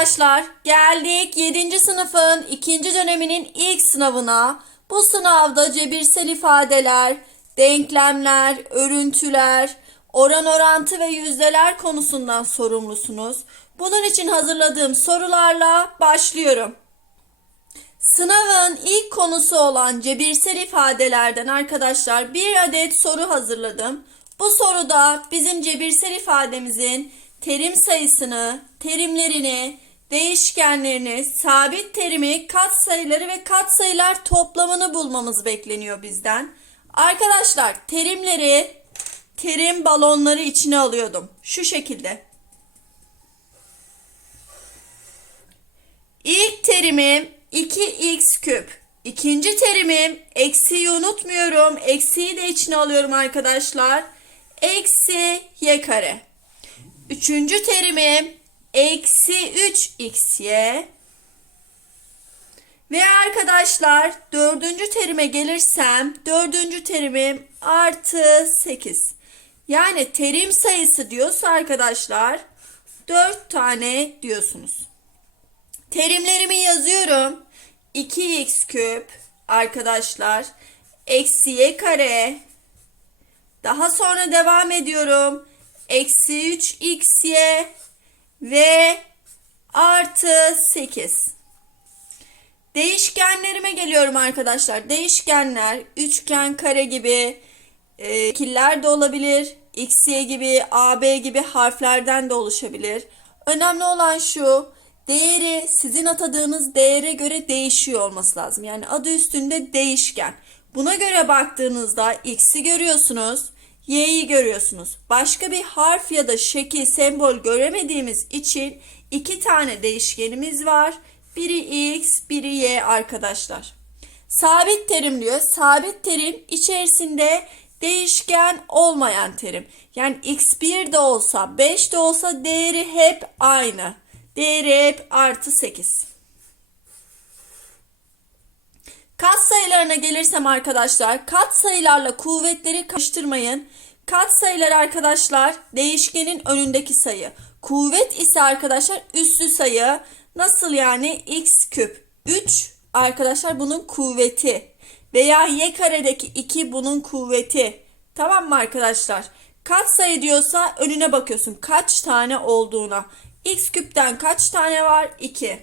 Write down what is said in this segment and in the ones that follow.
arkadaşlar geldik 7. sınıfın 2. döneminin ilk sınavına. Bu sınavda cebirsel ifadeler, denklemler, örüntüler, oran orantı ve yüzdeler konusundan sorumlusunuz. Bunun için hazırladığım sorularla başlıyorum. Sınavın ilk konusu olan cebirsel ifadelerden arkadaşlar bir adet soru hazırladım. Bu soruda bizim cebirsel ifademizin terim sayısını, terimlerini, değişkenlerini, sabit terimi, katsayıları ve katsayılar toplamını bulmamız bekleniyor bizden. Arkadaşlar terimleri terim balonları içine alıyordum. Şu şekilde. İlk terimim 2x küp. İkinci terimim eksiği unutmuyorum. Eksiği de içine alıyorum arkadaşlar. Eksi y kare. Üçüncü terimim eksi 3xy. Ve arkadaşlar dördüncü terime gelirsem dördüncü terimim artı 8. Yani terim sayısı diyorsa arkadaşlar 4 tane diyorsunuz. Terimlerimi yazıyorum. 2x küp arkadaşlar. Eksi y kare. Daha sonra devam ediyorum. Eksi 3xy ve artı 8. Değişkenlerime geliyorum arkadaşlar. Değişkenler üçgen, kare gibi şekiller de olabilir. X, Y gibi, A, B gibi harflerden de oluşabilir. Önemli olan şu. Değeri sizin atadığınız değere göre değişiyor olması lazım. Yani adı üstünde değişken. Buna göre baktığınızda x'i görüyorsunuz, y'yi görüyorsunuz. Başka bir harf ya da şekil, sembol göremediğimiz için iki tane değişkenimiz var. Biri x, biri y arkadaşlar. Sabit terim diyor. Sabit terim içerisinde değişken olmayan terim. Yani x1 de olsa 5 de olsa değeri hep aynı. Değeri hep artı 8. Kat sayılarına gelirsem arkadaşlar kat sayılarla kuvvetleri karıştırmayın. Kat sayılar arkadaşlar değişkenin önündeki sayı. Kuvvet ise arkadaşlar üssü sayı. Nasıl yani x küp 3 arkadaşlar bunun kuvveti. Veya y karedeki 2 bunun kuvveti. Tamam mı arkadaşlar? Kat sayı diyorsa önüne bakıyorsun kaç tane olduğuna. x küpten kaç tane var? 2.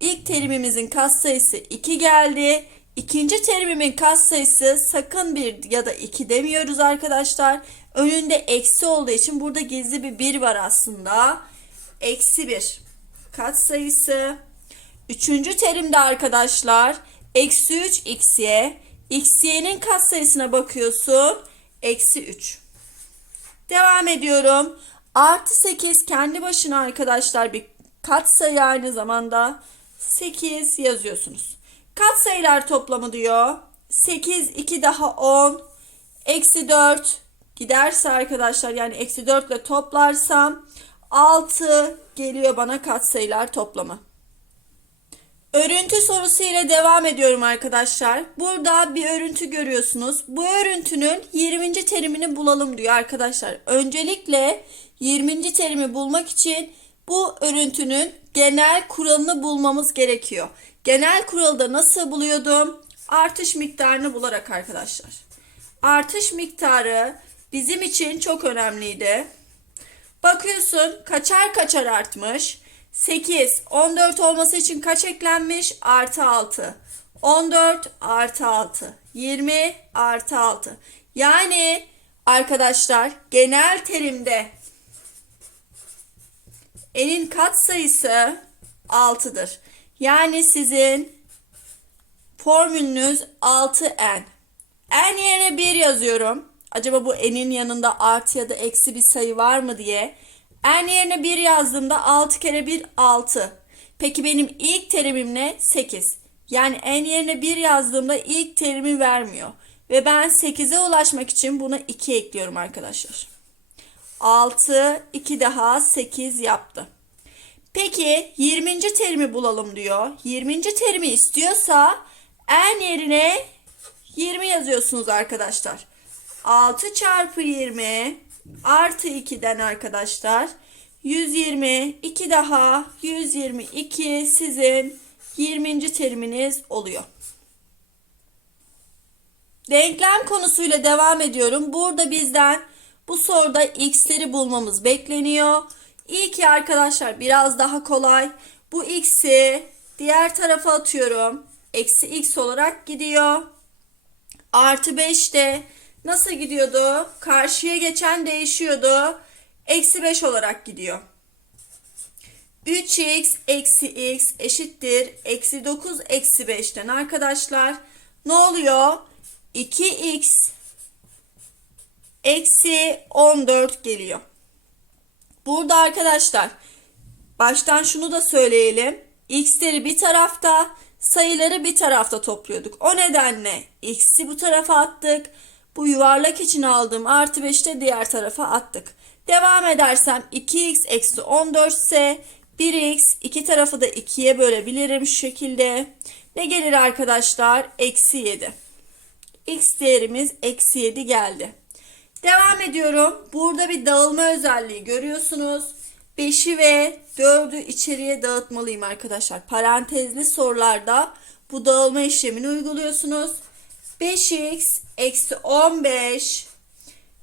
İlk terimimizin katsayısı 2 geldi. İkinci terimimin katsayısı sakın bir ya da 2 demiyoruz arkadaşlar. Önünde eksi olduğu için burada gizli bir 1 var aslında. Eksi 1 katsayısı. Üçüncü terimde arkadaşlar eksi 3 xy. xy'nin katsayısına bakıyorsun. Eksi 3. Devam ediyorum. Artı 8 kendi başına arkadaşlar bir katsayı aynı zamanda 8 yazıyorsunuz. Katsayılar toplamı diyor. 8, 2 daha 10. Eksi 4 giderse arkadaşlar yani eksi 4 ile toplarsam 6 geliyor bana katsayılar toplamı. Örüntü sorusu ile devam ediyorum arkadaşlar. Burada bir örüntü görüyorsunuz. Bu örüntünün 20. terimini bulalım diyor arkadaşlar. Öncelikle 20. terimi bulmak için bu örüntünün genel kuralını bulmamız gerekiyor. Genel kuralda nasıl buluyordum? Artış miktarını bularak arkadaşlar. Artış miktarı bizim için çok önemliydi. Bakıyorsun kaçar kaçar artmış. 8, 14 olması için kaç eklenmiş? Artı 6. 14 artı 6. 20 artı 6. Yani arkadaşlar genel terimde n'in katsayısı 6'dır. Yani sizin formülünüz 6n. n yerine 1 yazıyorum. Acaba bu n'in yanında artı ya da eksi bir sayı var mı diye. n yerine 1 yazdığımda 6 kere 1 6. Peki benim ilk terimim ne? 8. Yani n yerine 1 yazdığımda ilk terimi vermiyor. Ve ben 8'e ulaşmak için buna 2 ekliyorum arkadaşlar. 6, 2 daha 8 yaptı. Peki 20. terimi bulalım diyor. 20. terimi istiyorsa n yerine 20 yazıyorsunuz arkadaşlar. 6 çarpı 20 artı 2'den arkadaşlar 120, 2 daha 122 sizin 20. teriminiz oluyor. Denklem konusuyla devam ediyorum. Burada bizden bu soruda x'leri bulmamız bekleniyor. İyi ki arkadaşlar biraz daha kolay. Bu x'i diğer tarafa atıyorum. Eksi x olarak gidiyor. Artı 5 de nasıl gidiyordu? Karşıya geçen değişiyordu. Eksi 5 olarak gidiyor. 3x eksi x eşittir. Eksi 9 eksi 5'ten arkadaşlar ne oluyor? 2x eksi 14 geliyor. Burada arkadaşlar baştan şunu da söyleyelim. X'leri bir tarafta sayıları bir tarafta topluyorduk. O nedenle x'i bu tarafa attık. Bu yuvarlak için aldığım artı 5'i de diğer tarafa attık. Devam edersem 2x eksi 14 ise 1x iki tarafı da 2'ye bölebilirim şu şekilde. Ne gelir arkadaşlar? Eksi 7. X değerimiz eksi 7 geldi. Devam ediyorum. Burada bir dağılma özelliği görüyorsunuz. 5'i ve 4'ü içeriye dağıtmalıyım arkadaşlar. Parantezli sorularda bu dağılma işlemini uyguluyorsunuz. 5x eksi 15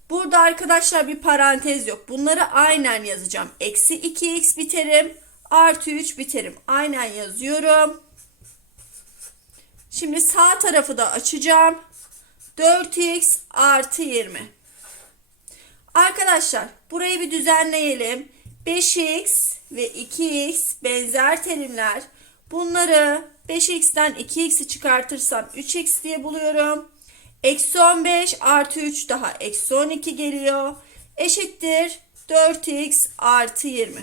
Burada arkadaşlar bir parantez yok. Bunları aynen yazacağım. Eksi 2x biterim. Artı 3 biterim. Aynen yazıyorum. Şimdi sağ tarafı da açacağım. 4x artı 20. Arkadaşlar burayı bir düzenleyelim. 5x ve 2x benzer terimler. Bunları 5x'ten 2x'i çıkartırsam 3x diye buluyorum. Eksi 15 artı 3 daha eksi 12 geliyor. Eşittir 4x artı 20.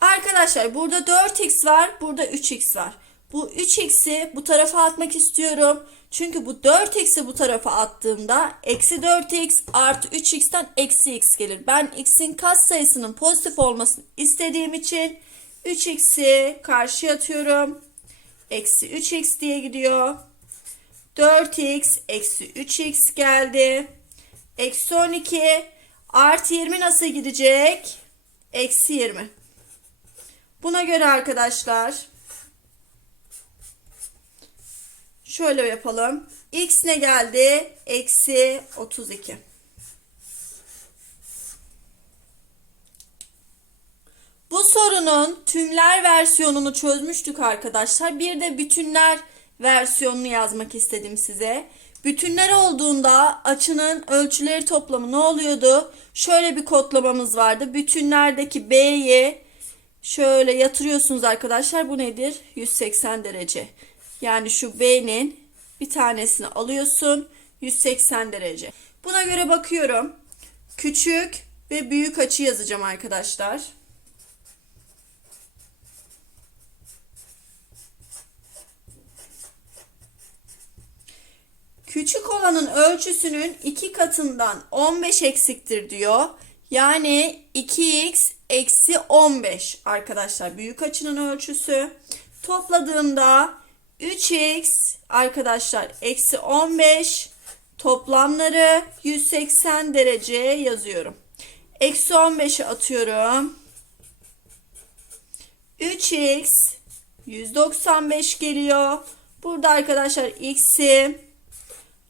Arkadaşlar burada 4x var. Burada 3x var. Bu 3x'i bu tarafa atmak istiyorum. Çünkü bu 4x'i bu tarafa attığımda eksi 4x artı 3x'ten eksi x gelir. Ben x'in katsayısının pozitif olmasını istediğim için 3x'i karşıya atıyorum. Eksi 3x diye gidiyor. 4x eksi 3x geldi. Eksi 12 artı 20 nasıl gidecek? Eksi 20. Buna göre arkadaşlar şöyle yapalım. X ne geldi? Eksi 32. Bu sorunun tümler versiyonunu çözmüştük arkadaşlar. Bir de bütünler versiyonunu yazmak istedim size. Bütünler olduğunda açının ölçüleri toplamı ne oluyordu? Şöyle bir kodlamamız vardı. Bütünlerdeki B'yi şöyle yatırıyorsunuz arkadaşlar. Bu nedir? 180 derece. Yani şu B'nin bir tanesini alıyorsun. 180 derece. Buna göre bakıyorum. Küçük ve büyük açı yazacağım arkadaşlar. Küçük olanın ölçüsünün iki katından 15 eksiktir diyor. Yani 2x eksi 15 arkadaşlar büyük açının ölçüsü. Topladığımda 3x arkadaşlar eksi 15 toplamları 180 derece yazıyorum. Eksi 15'i atıyorum. 3x 195 geliyor. Burada arkadaşlar x'i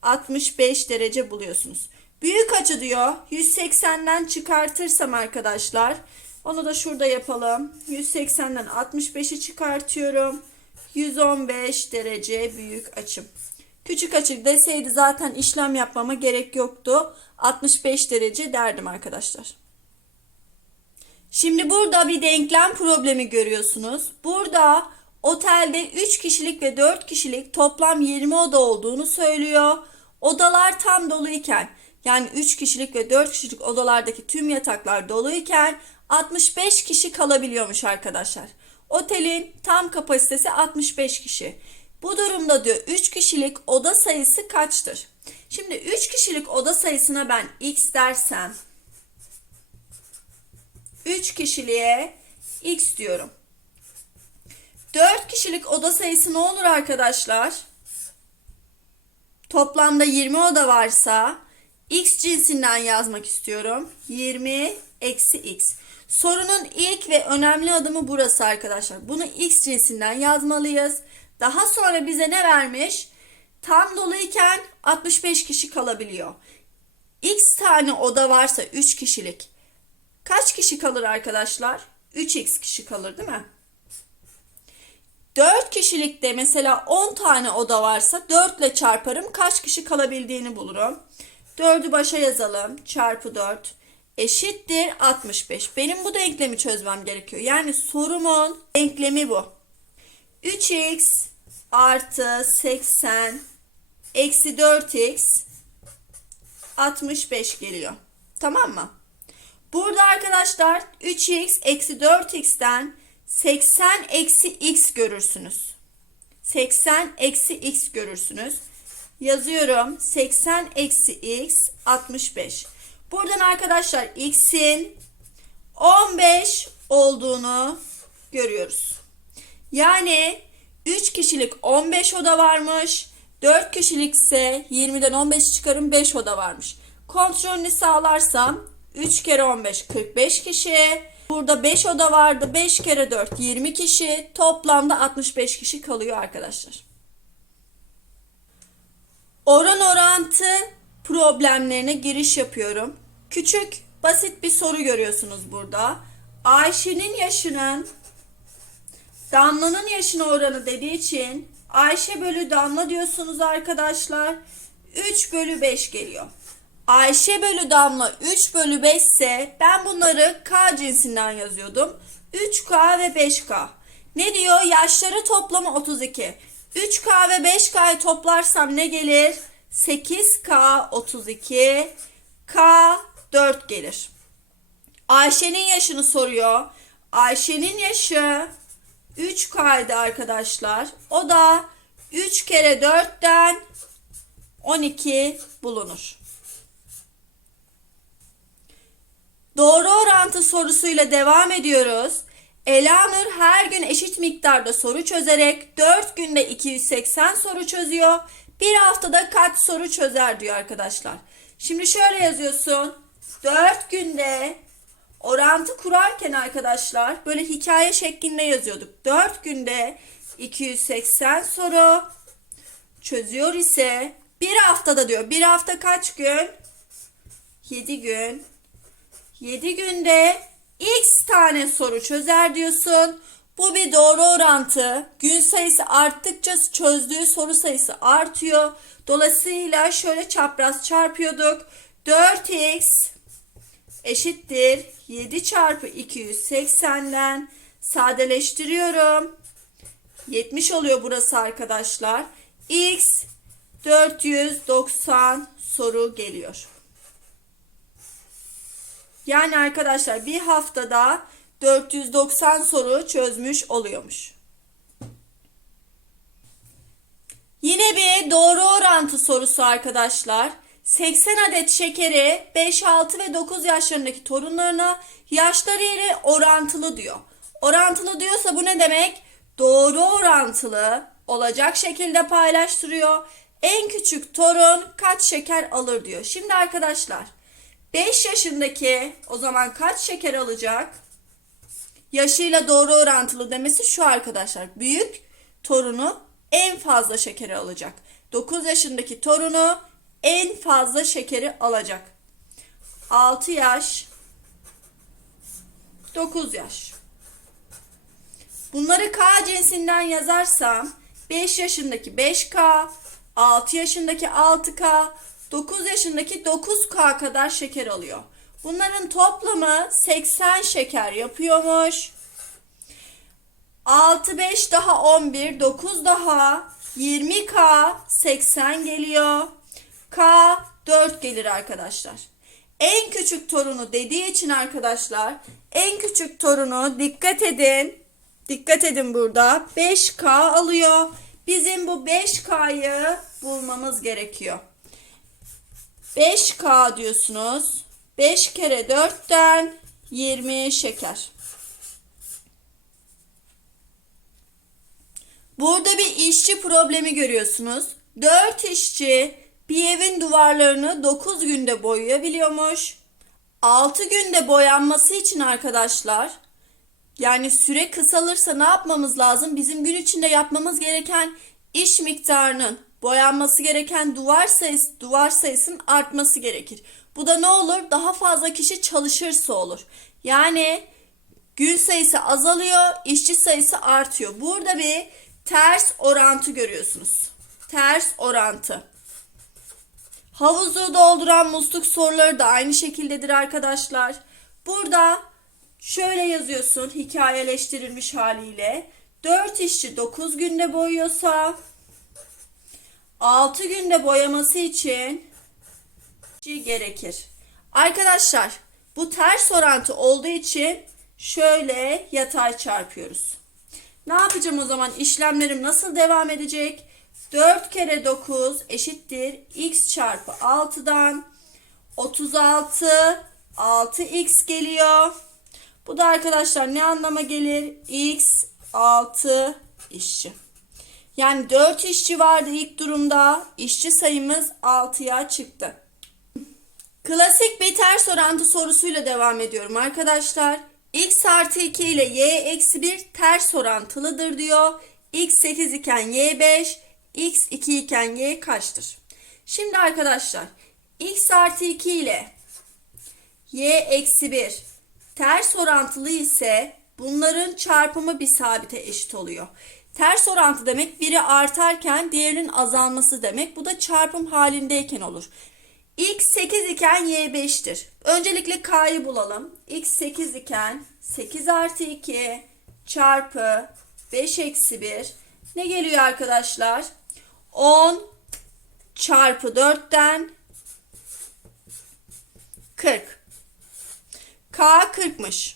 65 derece buluyorsunuz. Büyük açı diyor. 180'den çıkartırsam arkadaşlar. Onu da şurada yapalım. 180'den 65'i çıkartıyorum. 115 derece büyük açım. Küçük açı deseydi zaten işlem yapmama gerek yoktu. 65 derece derdim arkadaşlar. Şimdi burada bir denklem problemi görüyorsunuz. Burada otelde 3 kişilik ve 4 kişilik toplam 20 oda olduğunu söylüyor. Odalar tam doluyken yani 3 kişilik ve 4 kişilik odalardaki tüm yataklar doluyken 65 kişi kalabiliyormuş arkadaşlar. Otelin tam kapasitesi 65 kişi. Bu durumda diyor 3 kişilik oda sayısı kaçtır? Şimdi 3 kişilik oda sayısına ben x dersem 3 kişiliğe x diyorum. 4 kişilik oda sayısı ne olur arkadaşlar? Toplamda 20 oda varsa x cinsinden yazmak istiyorum. 20 eksi x. Sorunun ilk ve önemli adımı burası arkadaşlar. Bunu x cinsinden yazmalıyız. Daha sonra bize ne vermiş? Tam doluyken 65 kişi kalabiliyor. X tane oda varsa 3 kişilik. Kaç kişi kalır arkadaşlar? 3x kişi kalır değil mi? 4 kişilikte mesela 10 tane oda varsa 4 ile çarparım kaç kişi kalabildiğini bulurum. 4'ü başa yazalım. Çarpı 4 eşittir 65. Benim bu denklemi çözmem gerekiyor. Yani sorumun denklemi bu. 3x artı 80 eksi 4x 65 geliyor. Tamam mı? Burada arkadaşlar 3x eksi 4x'ten 80 eksi x görürsünüz. 80 eksi x görürsünüz. Yazıyorum 80 eksi x 65. Buradan arkadaşlar x'in 15 olduğunu görüyoruz. Yani 3 kişilik 15 oda varmış. 4 kişilikse 20'den 15 çıkarım 5 oda varmış. Kontrolünü sağlarsam 3 kere 15 45 kişi. Burada 5 oda vardı. 5 kere 4 20 kişi. Toplamda 65 kişi kalıyor arkadaşlar. Oran orantı problemlerine giriş yapıyorum. Küçük basit bir soru görüyorsunuz burada. Ayşe'nin yaşının Damla'nın yaşına oranı dediği için Ayşe bölü Damla diyorsunuz arkadaşlar. 3 bölü 5 geliyor. Ayşe bölü Damla 3 bölü 5 ise ben bunları K cinsinden yazıyordum. 3K ve 5K. Ne diyor? Yaşları toplamı 32. 3K ve 5K'yı toplarsam ne gelir? 8K 32. K 4 gelir. Ayşe'nin yaşını soruyor. Ayşe'nin yaşı 3K'ydı arkadaşlar. O da 3 kere 4'ten 12 bulunur. Doğru orantı sorusuyla devam ediyoruz. Elanur her gün eşit miktarda soru çözerek 4 günde 280 soru çözüyor. Bir haftada kaç soru çözer diyor arkadaşlar. Şimdi şöyle yazıyorsun. 4 günde orantı kurarken arkadaşlar böyle hikaye şeklinde yazıyorduk. 4 günde 280 soru çözüyor ise bir haftada diyor. Bir hafta kaç gün? 7 gün. 7 günde x tane soru çözer diyorsun. Bu bir doğru orantı. Gün sayısı arttıkça çözdüğü soru sayısı artıyor. Dolayısıyla şöyle çapraz çarpıyorduk. 4x eşittir 7 çarpı 280'den sadeleştiriyorum. 70 oluyor burası arkadaşlar. X 490 soru geliyor. Yani arkadaşlar bir haftada 490 soru çözmüş oluyormuş. Yine bir doğru orantı sorusu arkadaşlar. 80 adet şekeri 5, 6 ve 9 yaşlarındaki torunlarına yaşları ile orantılı diyor. Orantılı diyorsa bu ne demek? Doğru orantılı olacak şekilde paylaştırıyor. En küçük torun kaç şeker alır diyor. Şimdi arkadaşlar 5 yaşındaki o zaman kaç şeker alacak? Yaşıyla doğru orantılı demesi şu arkadaşlar. Büyük torunu en fazla şekeri alacak. 9 yaşındaki torunu en fazla şekeri alacak. 6 yaş 9 yaş. Bunları K cinsinden yazarsam 5 yaşındaki 5K, 6 yaşındaki 6K, 9 yaşındaki 9K kadar şeker alıyor. Bunların toplamı 80 şeker yapıyormuş. 6 5 daha 11, 9 daha 20K 80 geliyor. K 4 gelir arkadaşlar. En küçük torunu dediği için arkadaşlar en küçük torunu dikkat edin. Dikkat edin burada 5K alıyor. Bizim bu 5K'yı bulmamız gerekiyor. 5K diyorsunuz. 5 kere 4'ten 20 şeker. Burada bir işçi problemi görüyorsunuz. 4 işçi bir evin duvarlarını 9 günde boyayabiliyormuş. 6 günde boyanması için arkadaşlar yani süre kısalırsa ne yapmamız lazım? Bizim gün içinde yapmamız gereken iş miktarının boyanması gereken duvar sayısı duvar sayısının artması gerekir. Bu da ne olur? Daha fazla kişi çalışırsa olur. Yani gün sayısı azalıyor, işçi sayısı artıyor. Burada bir ters orantı görüyorsunuz. Ters orantı. Havuzu dolduran musluk soruları da aynı şekildedir arkadaşlar. Burada şöyle yazıyorsun hikayeleştirilmiş haliyle. 4 işçi 9 günde boyuyorsa 6 günde boyaması için gerekir. Arkadaşlar bu ters orantı olduğu için şöyle yatay çarpıyoruz. Ne yapacağım o zaman? İşlemlerim nasıl devam edecek? 4 kere 9 eşittir x çarpı 6'dan 36 6x geliyor. Bu da arkadaşlar ne anlama gelir? x 6 işçi. Yani 4 işçi vardı ilk durumda. İşçi sayımız 6'ya çıktı. Klasik bir ters orantı sorusuyla devam ediyorum arkadaşlar. x artı 2 ile y eksi 1 ters orantılıdır diyor. x 8 iken y 5, x 2 iken y kaçtır? Şimdi arkadaşlar x artı 2 ile y eksi 1 ters orantılı ise bunların çarpımı bir sabite eşit oluyor. Ters orantı demek biri artarken diğerinin azalması demek. Bu da çarpım halindeyken olur. X 8 iken Y 5'tir. Öncelikle K'yı bulalım. X 8 iken 8 artı 2 çarpı 5 eksi 1 ne geliyor arkadaşlar? 10 çarpı 4'ten 40. K 40'mış.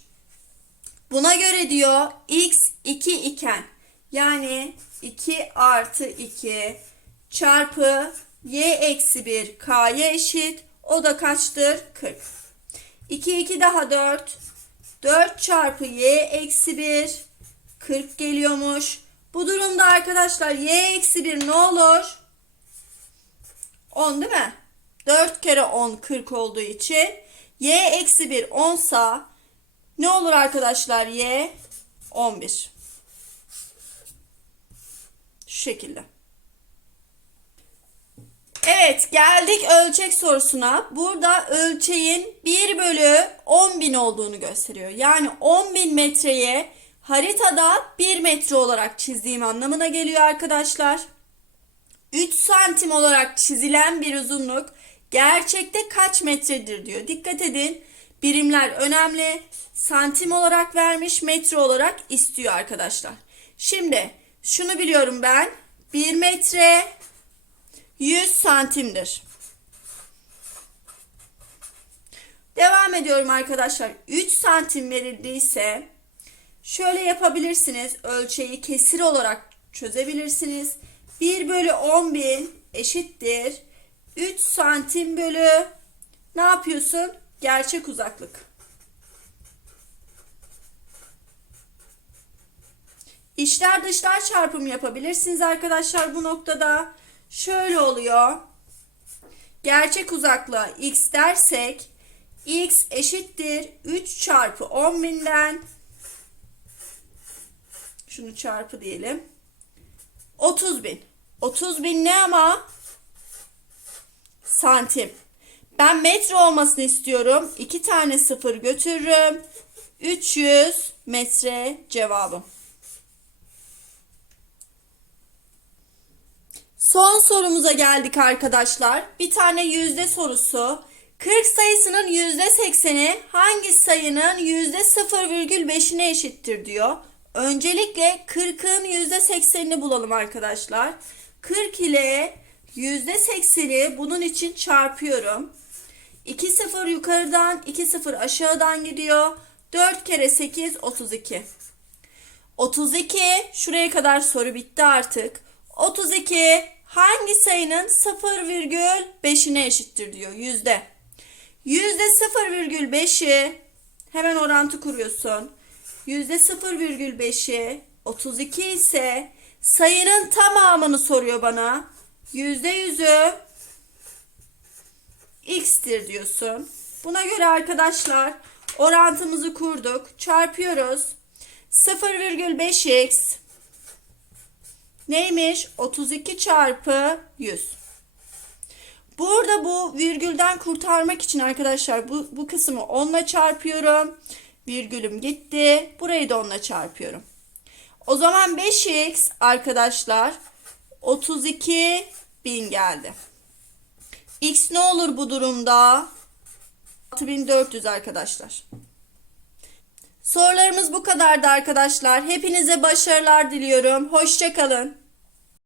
Buna göre diyor X 2 iken yani 2 artı 2 çarpı y eksi 1 k'ya eşit. O da kaçtır? 40. 2 2 daha 4. 4 çarpı y eksi 1 40 geliyormuş. Bu durumda arkadaşlar y eksi 1 ne olur? 10 değil mi? 4 kere 10 40 olduğu için y eksi 1 10 sa ne olur arkadaşlar y 11. Şu şekilde. Evet geldik ölçek sorusuna. Burada ölçeğin 1 bölü 10 bin olduğunu gösteriyor. Yani 10 bin metreye haritada 1 metre olarak çizdiğim anlamına geliyor arkadaşlar. 3 santim olarak çizilen bir uzunluk gerçekte kaç metredir diyor. Dikkat edin birimler önemli. Santim olarak vermiş metre olarak istiyor arkadaşlar. Şimdi şunu biliyorum ben. 1 metre 100 santimdir. Devam ediyorum arkadaşlar. 3 santim verildiyse şöyle yapabilirsiniz. Ölçeği kesir olarak çözebilirsiniz. 1 bölü 10 bin eşittir. 3 santim bölü ne yapıyorsun? Gerçek uzaklık. İşler dışlar çarpımı yapabilirsiniz arkadaşlar bu noktada. Şöyle oluyor. Gerçek uzaklığa x dersek x eşittir 3 çarpı 10 binden şunu çarpı diyelim. 30 bin. 30 bin ne ama? Santim. Ben metre olmasını istiyorum. 2 tane sıfır götürürüm. 300 metre cevabım. Son sorumuza geldik arkadaşlar. Bir tane yüzde sorusu. 40 sayısının yüzde 80'i hangi sayının yüzde 0,5'ine eşittir diyor. Öncelikle 40'ın yüzde 80'ini bulalım arkadaşlar. 40 ile yüzde 80'i bunun için çarpıyorum. 2 sıfır yukarıdan 2 sıfır aşağıdan gidiyor. 4 kere 8 32. 32 şuraya kadar soru bitti artık. 32 hangi sayının 0,5'ine eşittir diyor yüzde. Yüzde 0,5'i hemen orantı kuruyorsun. Yüzde 0,5'i 32 ise sayının tamamını soruyor bana. Yüzde yüzü x'tir diyorsun. Buna göre arkadaşlar orantımızı kurduk. Çarpıyoruz. 0,5x neymiş? 32 çarpı 100. Burada bu virgülden kurtarmak için arkadaşlar bu, bu kısmı 10 ile çarpıyorum. Virgülüm gitti. Burayı da 10 ile çarpıyorum. O zaman 5x arkadaşlar 32 bin geldi. X ne olur bu durumda? 6400 arkadaşlar. Sorularımız bu kadardı arkadaşlar. Hepinize başarılar diliyorum. Hoşçakalın.